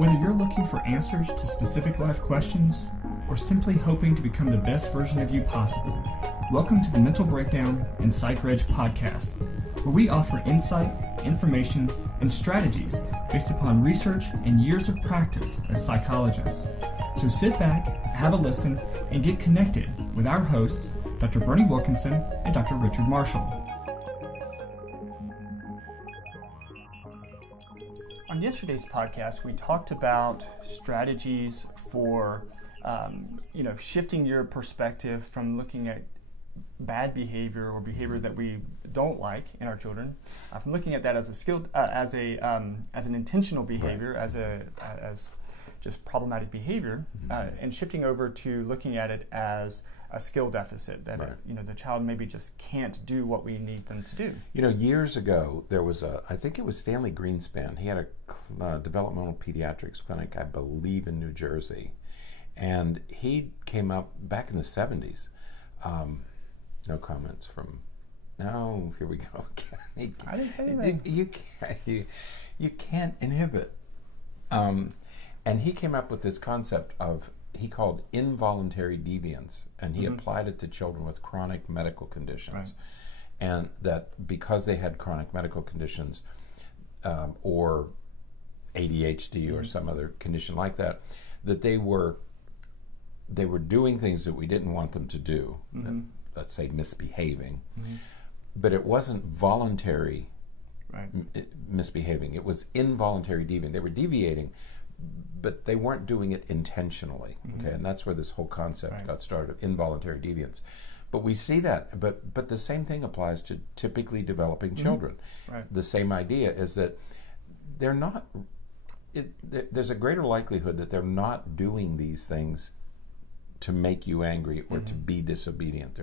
Whether you're looking for answers to specific life questions or simply hoping to become the best version of you possible, welcome to the Mental Breakdown and Psychreg podcast, where we offer insight, information, and strategies based upon research and years of practice as psychologists. So sit back, have a listen, and get connected with our hosts, Dr. Berney Wilkinson and Dr. Richard Marshall. On yesterday's podcast, we talked about strategies for, shifting your perspective from looking at bad behavior or behavior that we don't like in our children, from looking at that as a skilled, as an intentional behavior, right, as just problematic behavior, and shifting over to looking at it as a skill deficit that right, the child maybe just can't do what we need them to do. Years ago there was I think it was Stanley Greenspan. He had a developmental pediatrics clinic, I believe, in New Jersey, and he came up back in the 70s. No comments from. No, here we go. I didn't say anything. You can't inhibit. And he came up with this concept of, he called involuntary deviance, and he applied it to children with chronic medical conditions. Right. And that because they had chronic medical conditions, or ADHD or some other condition like that, that they were doing things that we didn't want them to do, let's say misbehaving, but it wasn't voluntary misbehaving. It was involuntary deviance. They were deviating, but they weren't doing it intentionally. Okay, and that's where this whole concept got started, of involuntary deviance. But we see that, but the same thing applies to typically developing children. Right. The same idea is that they're not, there's a greater likelihood that they're not doing these things to make you angry or to be disobedient.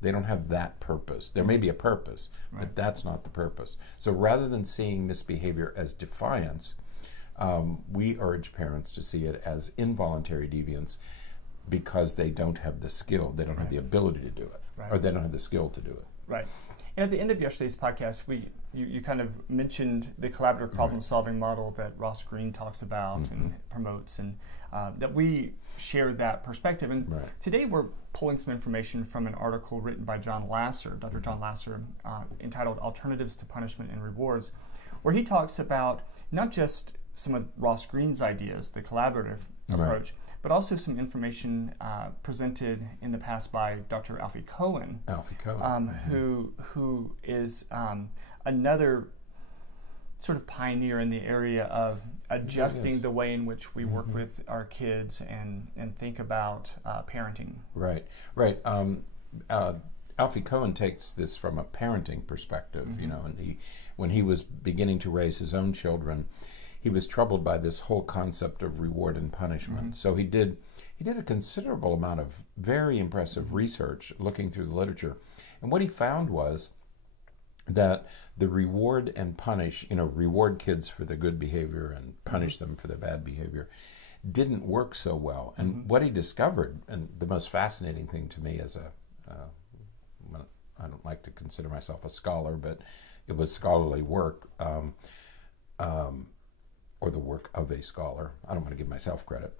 They don't have that purpose. There may be a purpose, but that's not the purpose. So rather than seeing misbehavior as defiance, we urge parents to see it as involuntary deviance because they don't have the skill, they don't have the ability to do it, or they don't have the skill to do it. Right. And at the end of yesterday's podcast, you kind of mentioned the collaborative problem-solving model that Ross Greene talks about and promotes, and that we share that perspective. And today we're pulling some information from an article written by John Lasser, Dr. John Lasser, entitled Alternatives to Punishment and Rewards, where he talks about not just some of Ross Greene's ideas, the collaborative approach, but also some information presented in the past by Dr. Alfie Cohen, who is another sort of pioneer in the area of adjusting the way in which we work with our kids and think about parenting. Right. Alfie Cohen takes this from a parenting perspective, and when he was beginning to raise his own children, he was troubled by this whole concept of reward and punishment. So he did a considerable amount of very impressive research looking through the literature. And what he found was that the reward and punish, reward kids for their good behavior and punish them for their bad behavior, didn't work so well. And what he discovered, and the most fascinating thing to me as I don't like to consider myself a scholar, but it was scholarly work, or the work of a scholar. I don't want to give myself credit.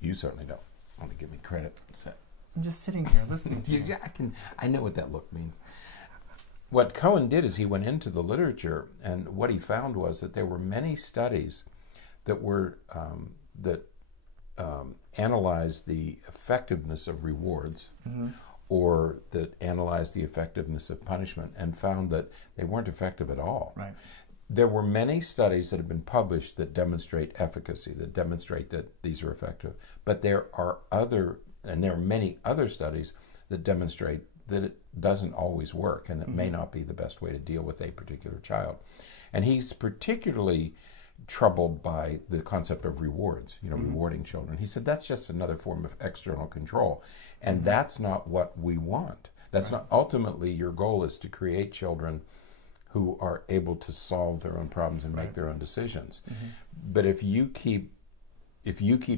You certainly don't want to give me credit. So. I'm just sitting here listening to you. Yeah, I know what that look means. What Cohen did is he went into the literature, and what he found was that there were many studies that were analyzed the effectiveness of rewards, or that analyzed the effectiveness of punishment, and found that they weren't effective at all. Right. There were many studies that have been published that demonstrate efficacy, that demonstrate that these are effective. But there are many other studies that demonstrate that it doesn't always work, and it may not be the best way to deal with a particular child. And he's particularly troubled by the concept of rewards, rewarding children. He said that's just another form of external control, and that's not what we want. That's not, ultimately your goal is to create children who are able to solve their own problems and make their own decisions. But if you keep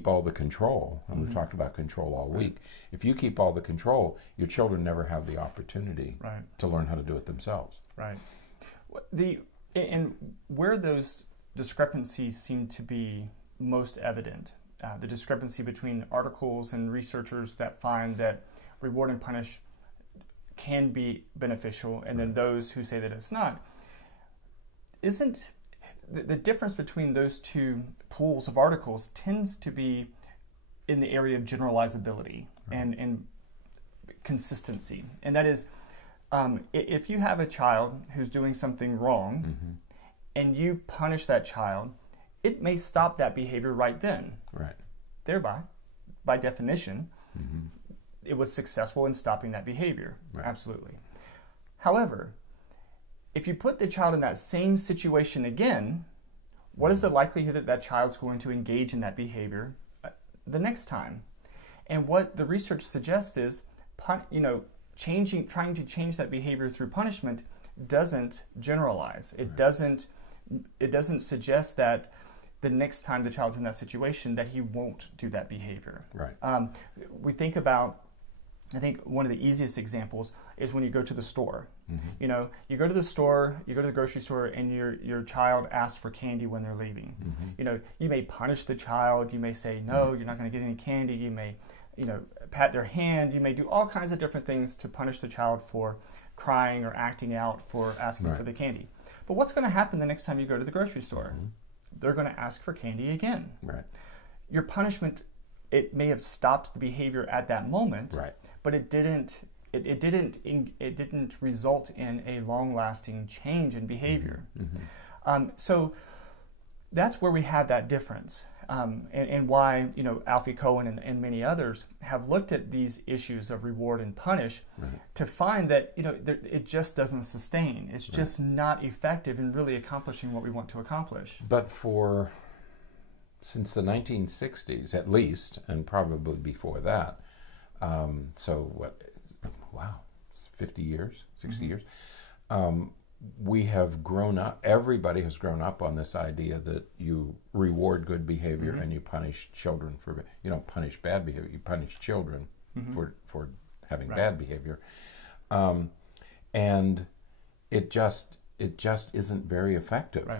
all the control, and we've talked about control all week, if you keep all the control, your children never have the opportunity to learn how to do it themselves. Right. And where those discrepancies seem to be most evident. The discrepancy between articles and researchers that find that reward and punish can be beneficial, and then those who say that it's not. Isn't the difference between those two pools of articles tends to be in the area of generalizability and consistency. And that is, if you have a child who's doing something wrong and you punish that child, it may stop that behavior right then. Right. Thereby, by definition, it was successful in stopping that behavior. Right. Absolutely. However, if you put the child in that same situation again, what is the likelihood that that child's going to engage in that behavior the next time? And what the research suggests is, trying to change that behavior through punishment doesn't generalize. It doesn't suggest that the next time the child's in that situation that he won't do that behavior. Right. We think about, I think one of the easiest examples is when you go to the store. You go to the store, you go to the grocery store, and your child asks for candy when they're leaving. You may punish the child. You may say, no, you're not going to get any candy. You may, pat their hand. You may do all kinds of different things to punish the child for crying or acting out for asking for the candy. But what's going to happen the next time you go to the grocery store? They're going to ask for candy again. Right. Your punishment, it may have stopped the behavior at that moment, but it didn't result in a long-lasting change in behavior. So that's where we have that difference, and why Alfie Cohen and many others have looked at these issues of reward and punish to find that it just doesn't sustain. It's just not effective in really accomplishing what we want to accomplish. But since the 1960s at least, and probably before that, so what? Wow, 50 years, 60 years. We have grown up, everybody has grown up on this idea that you reward good behavior and you punish children for, you don't punish bad behavior, you punish children for having bad behavior. And it just isn't very effective.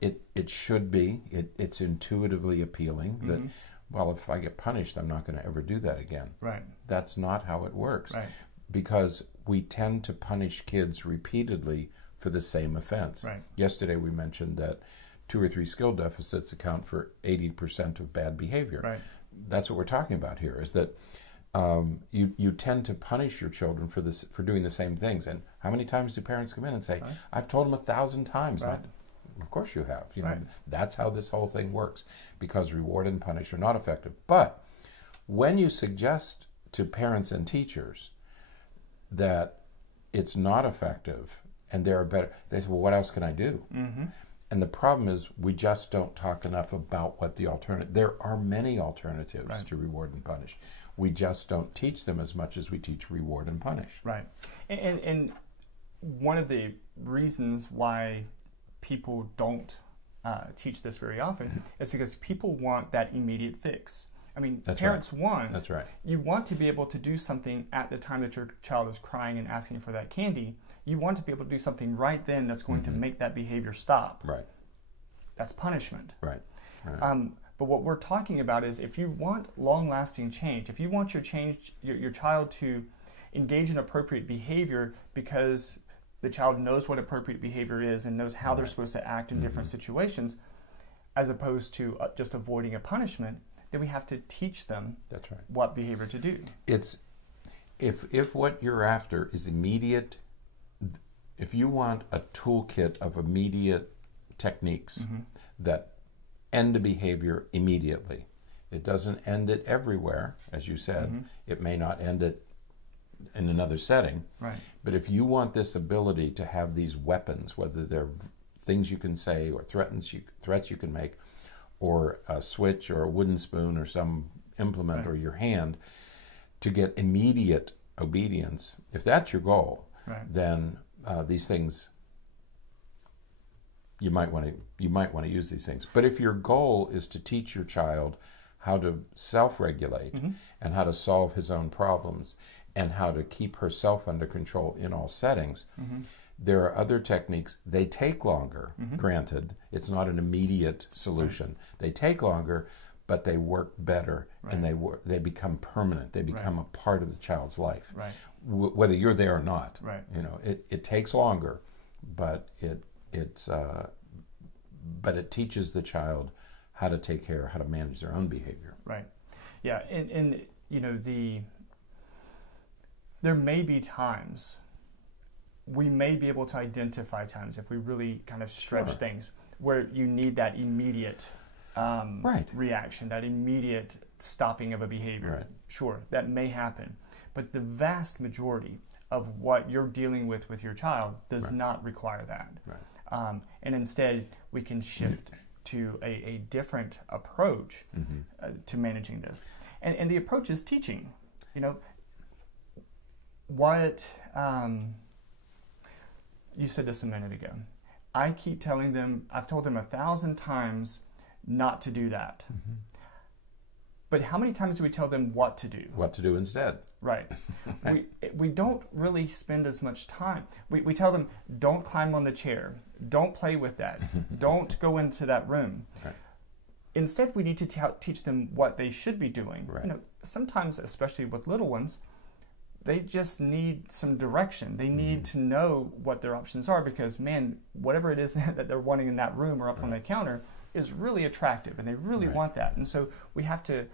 It should be, it's intuitively appealing that, well, if I get punished, I'm not going to ever do that again. That's not how it works. Because we tend to punish kids repeatedly for the same offense. Yesterday we mentioned that 2 or 3 skill deficits account for 80% of bad behavior. That's what we're talking about here, is that you tend to punish your children for doing the same things. And how many times do parents come in and say, I've told them 1,000 times. Of course you have. That's how this whole thing works, because reward and punish are not effective. But when you suggest to parents and teachers that it's not effective and there are better, they say, well, what else can I do? And the problem is we just don't talk enough about what the alternative, there are many alternatives to reward and punish. We just don't teach them as much as we teach reward and punish. And one of the reasons why people don't teach this very often is because people want that immediate fix. I mean, parents want, you want to be able to do something at the time that your child is crying and asking for that candy. You want to be able to do something right then that's going to make that behavior stop. That's punishment. But what we're talking about is, if you want long-lasting change, if you want your child to engage in appropriate behavior because the child knows what appropriate behavior is and knows how they're supposed to act in different situations, as opposed to just avoiding a punishment, then we have to teach them what behavior to do. It's if what you're after is immediate, if you want a toolkit of immediate techniques that end a behavior immediately, it doesn't end it everywhere, as you said. It may not end it in another setting. But if you want this ability to have these weapons, whether they're things you can say or threats you can make, or a switch or a wooden spoon or some implement or your hand, to get immediate obedience, if that's your goal, then these things, you might want to use these things. But if your goal is to teach your child how to self-regulate and how to solve his own problems and how to keep herself under control in all settings, There are other techniques. They take longer, granted. It's not an immediate solution. They take longer, but they work better, and they become permanent. They become a part of the child's life, whether you're there or not. You know, it takes longer, but it teaches the child how to take care, how to manage their own behavior. Yeah, and you know, there may be times, we may be able to identify times if we really kind of stretch things where you need that immediate reaction, that immediate stopping of a behavior. Sure, that may happen. But the vast majority of what you're dealing with your child does not require that. And instead, we can shift to a different approach to managing this. And the approach is teaching. You know, what you said this a minute ago. I keep telling them, I've told them 1,000 times not to do that. But how many times do we tell them what to do? What to do instead. We don't really spend as much time. We tell them, don't climb on the chair. Don't play with that. Don't go into that room. Instead, we need to teach them what they should be doing. You know, sometimes, especially with little ones, they just need some direction. They need to know what their options are because, man, whatever it is that they're wanting in that room or up on the counter is really attractive, and they really want that. And so we have to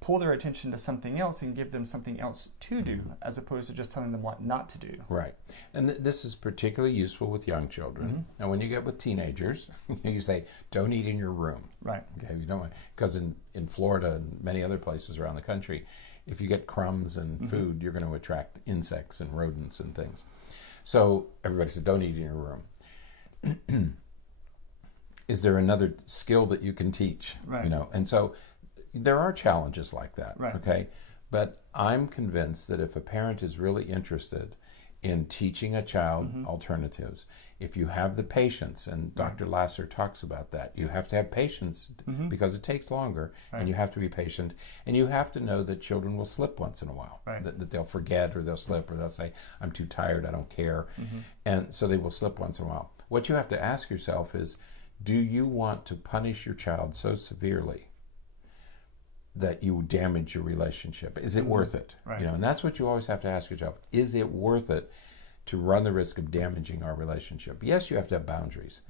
pull their attention to something else and give them something else to do, as opposed to just telling them what not to do. And this is particularly useful with young children. And when you get with teenagers, you say, don't eat in your room. Okay, you don't want, because in Florida and many other places around the country, if you get crumbs and food, you're going to attract insects and rodents and things. So everybody said, don't eat in your room. Is there another skill that you can teach? You know, and so there are challenges like that. Okay, but I'm convinced that if a parent is really interested in teaching a child alternatives, if you have the patience, and Dr. Lasser talks about that, you have to have patience because it takes longer, and you have to be patient, and you have to know that children will slip once in a while, that they'll forget, or they'll slip, or they'll say, I'm too tired, I don't care, and so they will slip once in a while. What you have to ask yourself is, do you want to punish your child so severely that you damage your relationship? Is it worth it? You know, and that's what you always have to ask yourself. Is it worth it to run the risk of damaging our relationship? Yes, you have to have boundaries.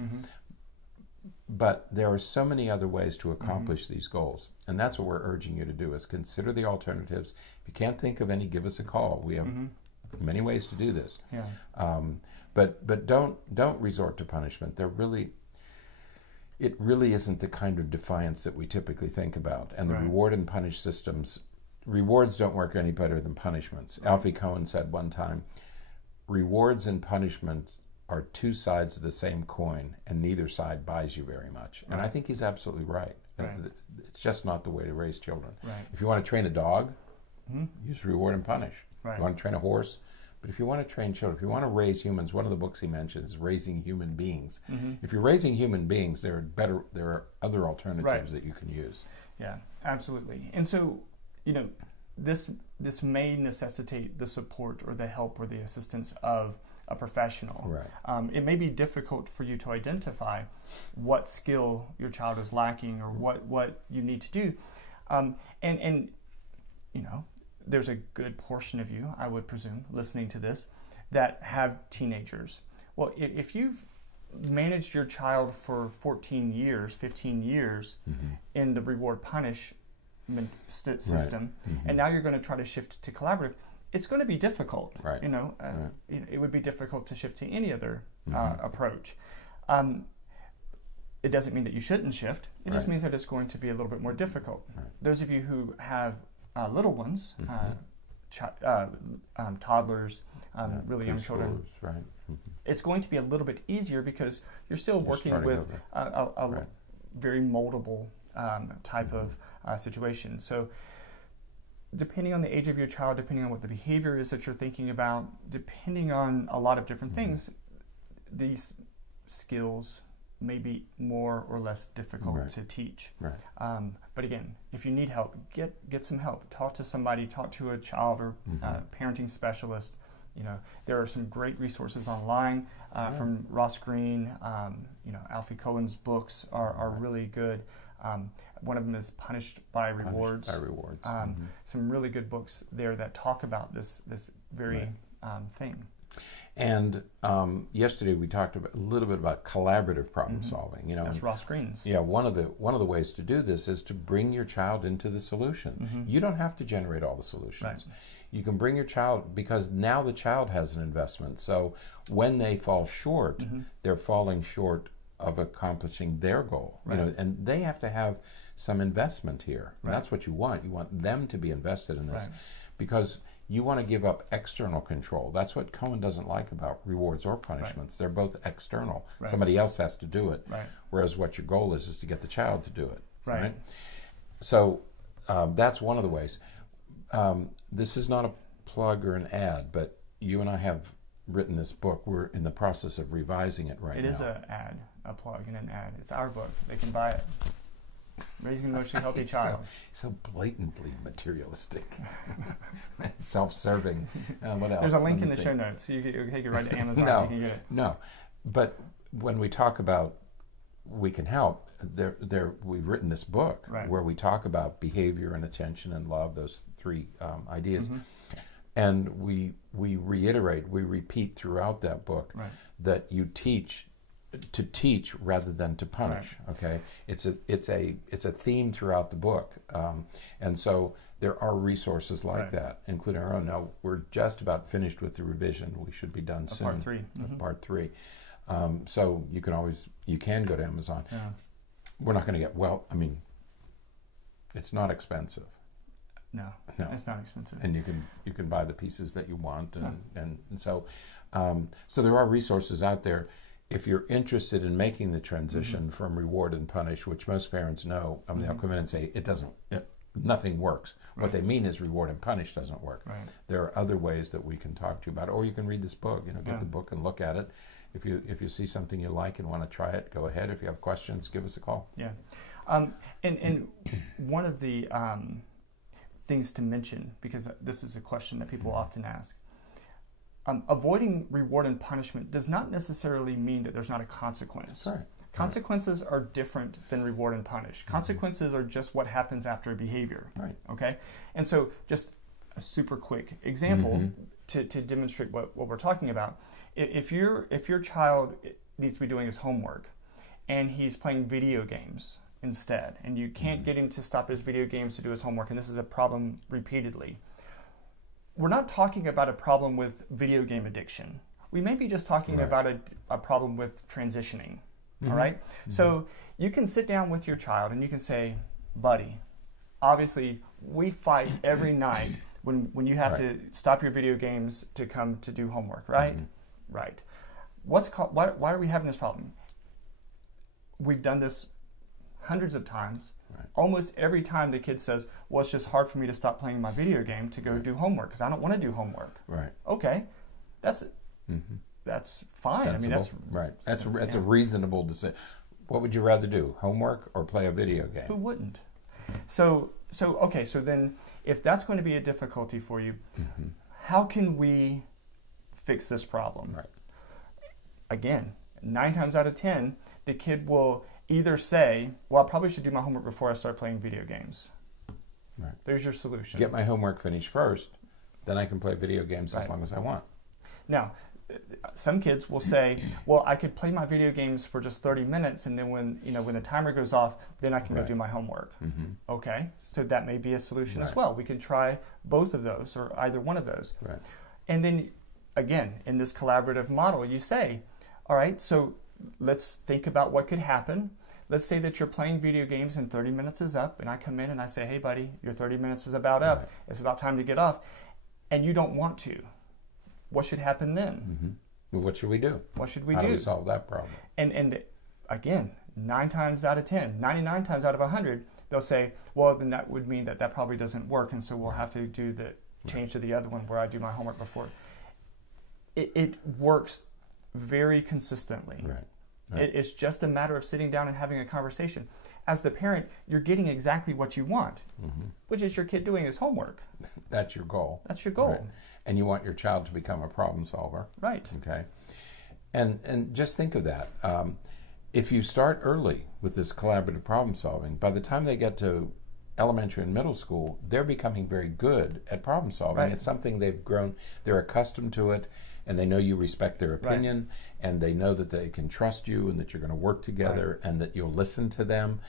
But there are so many other ways to accomplish these goals. And that's what we're urging you to do, is consider the alternatives. If you can't think of any, give us a call. We have many ways to do this. But don't resort to punishment. It really isn't the kind of defiance that we typically think about. And the reward and punish systems, rewards don't work any better than punishments. Alfie Cohen said one time, rewards and punishments are two sides of the same coin, and neither side buys you very much. And I think he's absolutely right. It's just not the way to raise children. If you want to train a dog, use reward and punish. You want to train a horse? But if you want to train children, if you want to raise humans, one of the books he mentions is Raising Human Beings. If you're raising human beings, there are other alternatives that you can use. Yeah, absolutely. And so, you know, this may necessitate the support or the help or the assistance of a professional. It may be difficult for you to identify what skill your child is lacking or what you need to do. And you know, there's a good portion of you, I would presume, listening to this, that have teenagers. Well, if you've managed your child for 14 years, 15 years in the reward-punishment system, and now you're going to try to shift to collaborative, it's going to be difficult. You know, it would be difficult to shift to any other approach. It doesn't mean that you shouldn't shift. It just means that it's going to be a little bit more difficult. Those of you who have little ones, toddlers, really young children, it's going to be a little bit easier because you're still working with a very moldable type of situation. So depending on the age of your child, depending on what the behavior is that you're thinking about, depending on a lot of different things, these skills may be more or less difficult to teach. But again, if you need help, get some help. Talk to somebody, talk to a child or parenting specialist there are some great resources online from Ross Greene. Alfie Cohen's books are really good. One of them is Punished by Rewards. Some really good books there that talk about this very thing. And yesterday we talked a little bit about collaborative problem solving. That's Ross Greene's. Yeah, one of the ways to do this is to bring your child into the solution. You don't have to generate all the solutions. Right. You can bring your child, because now the child has an investment. So when they fall short, they're falling short of accomplishing their goal. Right. And they have to have some investment here. And that's what you want. You want them to be invested in this, because you want to give up external control. That's what Cohen doesn't like about rewards or punishments. They're both external. Somebody else has to do it. Whereas what your goal is to get the child to do it. Right. So that's one of the ways. This is not a plug or an ad, but you and I have written this book. We're in the process of revising it right now. It is an ad, a plug and an ad. It's our book. They can buy it. Raising an Emotionally Healthy Child. So blatantly materialistic, self-serving. What else? There's a link in the show notes. So you can take it right to Amazon. You can get it. No, but when we talk about We Can Help, we've written this book where we talk about behavior and attention and love, those three ideas. And we repeat throughout that book that you teach to teach rather than to punish. Okay, it's a theme throughout the book, and so there are resources like that, including our own. Now we're just about finished with the revision. We should be done soon. Part 3. Part 3. So you can go to Amazon. We're not going to get it's not expensive. No, it's not expensive. And you can buy the pieces that you want, and so there are resources out there. If you're interested in making the transition from reward and punish, which most parents know, they'll come in and say nothing works. What they mean is reward and punish doesn't work. There are other ways that we can talk to you about it, or you can read this book. Get the book and look at it. If you see something you like and want to try it, go ahead. If you have questions, give us a call. Yeah, and one of the things to mention, because this is a question that people often ask. Avoiding reward and punishment does not necessarily mean that there's not a consequence. Consequences are different than reward and punish. Consequences are just what happens after a behavior. Okay? And so just a super quick example to demonstrate what we're talking about. If your child needs to be doing his homework and he's playing video games instead, and you can't get him to stop his video games to do his homework, and this is a problem repeatedly, we're not talking about a problem with video game addiction. We may be just talking about a problem with transitioning, all right? So you can sit down with your child and you can say, buddy, obviously we fight every night when you have to stop your video games to come to do homework, right? Right. Why are we having this problem? We've done this hundreds of times. Almost every time the kid says, well, it's just hard for me to stop playing my video game to go do homework because I don't want to do homework. Okay, that's fine. Sensible. That's a reasonable decision. What would you rather do, homework or play a video game? Who wouldn't? So then if that's going to be a difficulty for you, how can we fix this problem? Again, 9 times out of 10, the kid will either say, well, I probably should do my homework before I start playing video games. There's your solution. Get my homework finished first, then I can play video games as long as I want. Now, some kids will say, well, I could play my video games for just 30 minutes, and then when the timer goes off, then I can go do my homework. Okay, so that may be a solution as well. We can try both of those or either one of those. And then, again, in this collaborative model, you say, all right, so let's think about what could happen. Let's say that you're playing video games and 30 minutes is up, and I come in and I say, hey, buddy, your 30 minutes is about up. It's about time to get off. And you don't want to. What should happen then? Well, what should we do? What should we do? How do we solve that problem? And again, 9 times out of 10, 99 times out of 100, they'll say, well, then that would mean that probably doesn't work, and so we'll have to do the change to the other one where I do my homework before. It works very consistently. It's just a matter of sitting down and having a conversation. as the parent, you're getting exactly what you want, which is your kid doing his homework. That's your goal. That's your goal. Right. And you want your child to become a problem solver. Right. Okay. And just think of that. If you start early with this collaborative problem solving, by the time they get to elementary and middle school, they're becoming very good at problem solving. Right. It's something they've grown, they're accustomed to it, and they know you respect their opinion, right. and they know that they can trust you and that you're going to work together, right. and that you'll listen to them.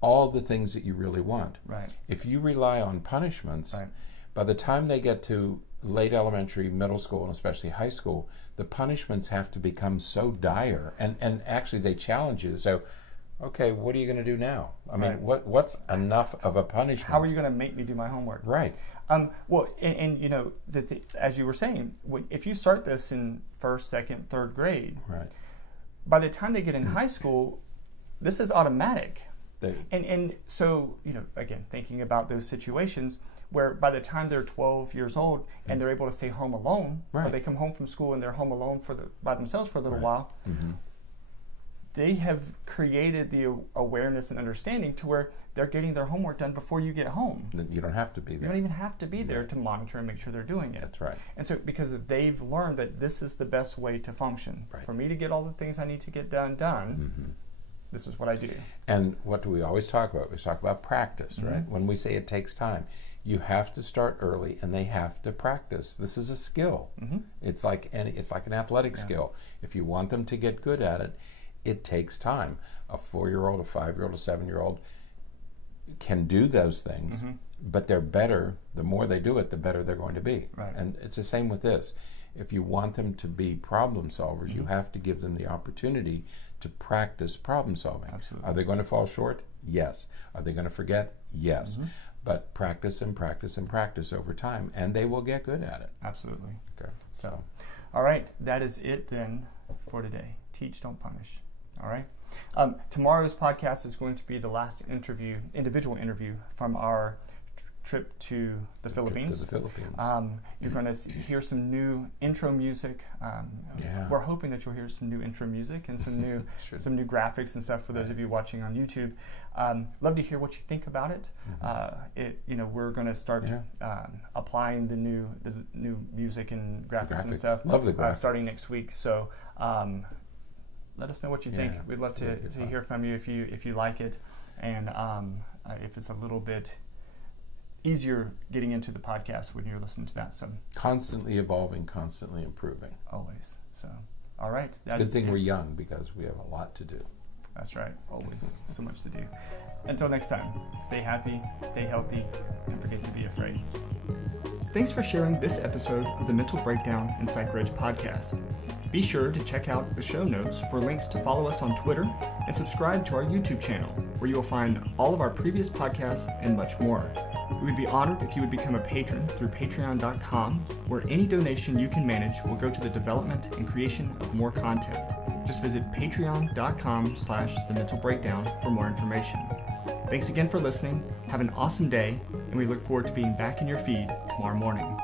All the things that you really want. Right. If you rely on punishments, right. by the time they get to late elementary, middle school, and especially high school, the punishments have to become so dire, and actually they challenge you. So, okay, what are you going to do now? I mean, what's enough of a punishment? How are you going to make me do my homework? Right. Well, and you know, as you were saying, if you start this in first, second, third grade, right. by the time they get in high school, this is automatic. And so, you know, again, thinking about those situations where by the time they're 12 years old and they're able to stay home alone, right. or they come home from school and they're home alone by themselves for a little right. while, they have created the awareness and understanding to where they're getting their homework done before you get home. You don't have to be there. You don't even have to be there to monitor and make sure they're doing it. That's right. And so because they've learned that this is the best way to function. Right. For me to get all the things I need to get done, this is what I do. And what do we always talk about? We talk about practice, right? When we say it takes time, you have to start early and they have to practice. This is a skill. It's like an athletic skill. If you want them to get good at it, it takes time. A 4-year-old, a 5-year-old, a 7-year-old can do those things, but they're better. The more they do it, the better they're going to be. Right. And it's the same with this. If you want them to be problem solvers, you have to give them the opportunity to practice problem solving. Absolutely. Are they going to fall short? Yes. Are they going to forget? Yes. But practice and practice and practice over time, and they will get good at it. Absolutely. Okay. So, all right, that is it then for today. Teach, don't punish. All right. Tomorrow's podcast is going to be the last individual interview from our trip to the Philippines. To the Philippines. You're going to hear some new intro music. We're hoping that you'll hear some new intro music and some new some new graphics and stuff for those of you watching on YouTube. Love to hear what you think about it. We're going to start applying the new music and graphics and stuff. Love the graphics. Starting next week. So let us know what you think. We'd love to hear from you if you like it, and if it's a little bit easier getting into the podcast when you're listening to that. So constantly evolving, constantly improving. Always. So, all right. Good thing we're young because we have a lot to do. That's right. Always so much to do. Until next time, stay happy, stay healthy, and forget to be afraid. Thanks for sharing this episode of the Mental Breakdown and Psychreg podcast. Be sure to check out the show notes for links to follow us on Twitter and subscribe to our YouTube channel, where you will find all of our previous podcasts and much more. We would be honored if you would become a patron through patron.com, where any donation you can manage will go to the development and creation of more content. Just visit patreon.com/thementalbreakdown for more information. Thanks again for listening. Have an awesome day, and we look forward to being back in your feed tomorrow morning.